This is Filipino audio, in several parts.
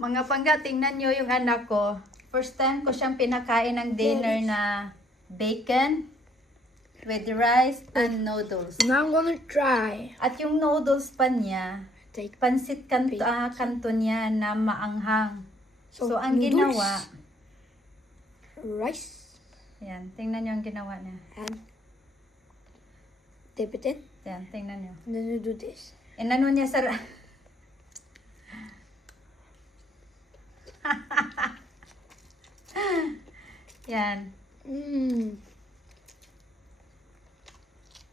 Mga pangga, tingnan nyo yung anak ko. First time ko siyang pinakain ng dinner na bacon with rice and noodles. Now I'm gonna try. At yung noodles pa niya, Take pansit kanto, ah, kanto niya na maanghang. So, So, ang noodles. ginawa, rice yan, tingnan nyo ang ginawa niya. and dip it in. Yan, tingnan nyo. And then you do this. Inano niya sa... yan. Mmm.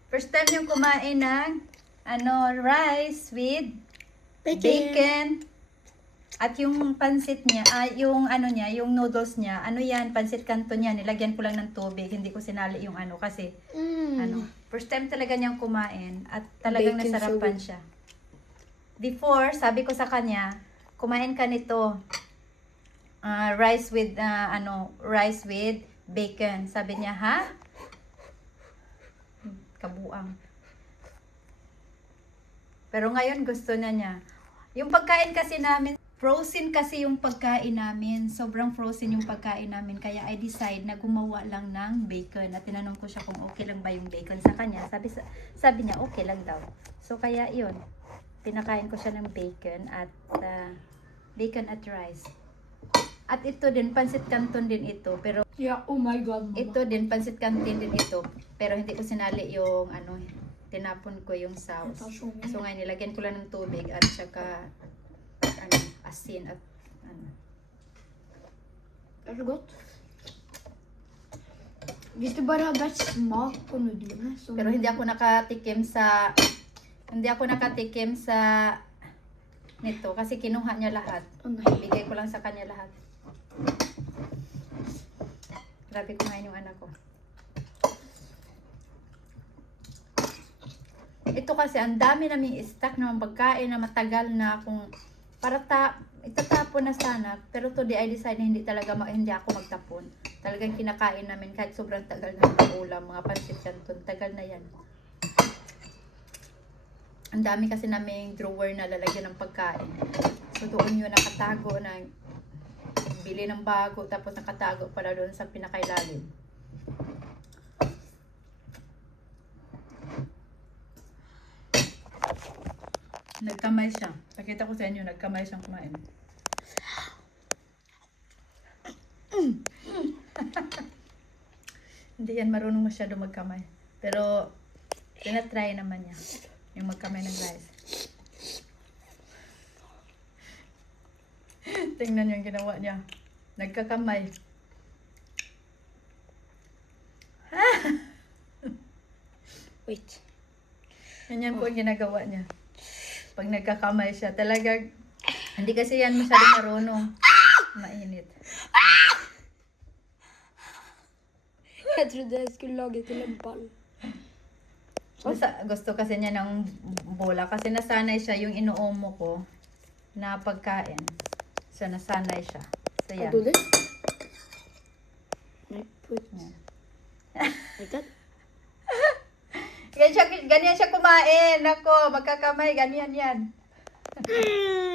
First time yung kumain ng ano, rice with bacon. At yung pansit niya, ah, yung ano niya, yung noodles niya, ano yan, pansit kanto niya, nilagyan ko lang ng tubig, hindi ko sinali yung ano kasi, Mm. ano, first time talaga niyang kumain at talagang Bacon nasarapan siya. Before, sabi ko sa kanya, kumain ka nito, ah, rice with, ah, ano, rice with bacon. Sabi niya, ha? Kabuang. Pero ngayon gusto na niya. Yung pagkain kasi namin, frozen kasi yung pagkain namin. Sobrang frozen yung pagkain namin. Kaya I decide na gumawa lang ng bacon. At tinanong ko siya kung okay lang ba yung bacon sa kanya. Sabi, sa- sabi niya, okay lang daw. So kaya yun. Pinakain ko siya ng bacon at ah, bacon at rice. At ito din, pansit canton din ito. Pero Yeah, oh my god. Mama. ito din, pansit canton din ito. Pero hindi ko sinali yung ano, tinapon ko yung sauce. So ngayon, nilagyan ko lang ng tubig at saka ano, asin at ano. Är det gott? Visst det bara har bäst smak på. Som... Pero hindi ako nakatikim sa hindi ako nakatikim sa nito kasi kinuha niya lahat. Åh nej. Bigay ko lang sa kanya lahat. Grabe kumain yung anak ko. Ito kasi, ang dami namin stock na pagkain na matagal na kung para ta itatapon na sana. Pero today I decide hindi talaga hindi ako magtapon. Talagang kinakain namin kahit sobrang tagal na ng ulam, mga pansit canton, tagal na yan. Ang dami kasi naming drawer na lalagyan ng pagkain. So doon yun nakatago na bili ng bago tapos nakatago pala doon sa pinakailalim. Nagkamay siya. Pakita ko sa inyo, nagkamay siyang kumain. Hindi yan marunong masyado magkamay. Pero, tinatry naman niya. Yung magkamay ng rice. Tingnan niyo yung ginawa niya. Nagkakamay. Wait. Ganyan po ang ginagawa niya. Pag nagkakamay siya, talagang, hindi kasi yan masyadong marunong. Mainit. Jag trodde jag skulle laga till en ball. Gusto, gusto kasi niya ng bola kasi nasanay siya yung inuumo ko na pagkain. So, nasanay siya. So, yan. Nej, put. Yan. Like that. Ganyan siya, ganyan siya kumain. Ako, magkakamay, ganyan yan.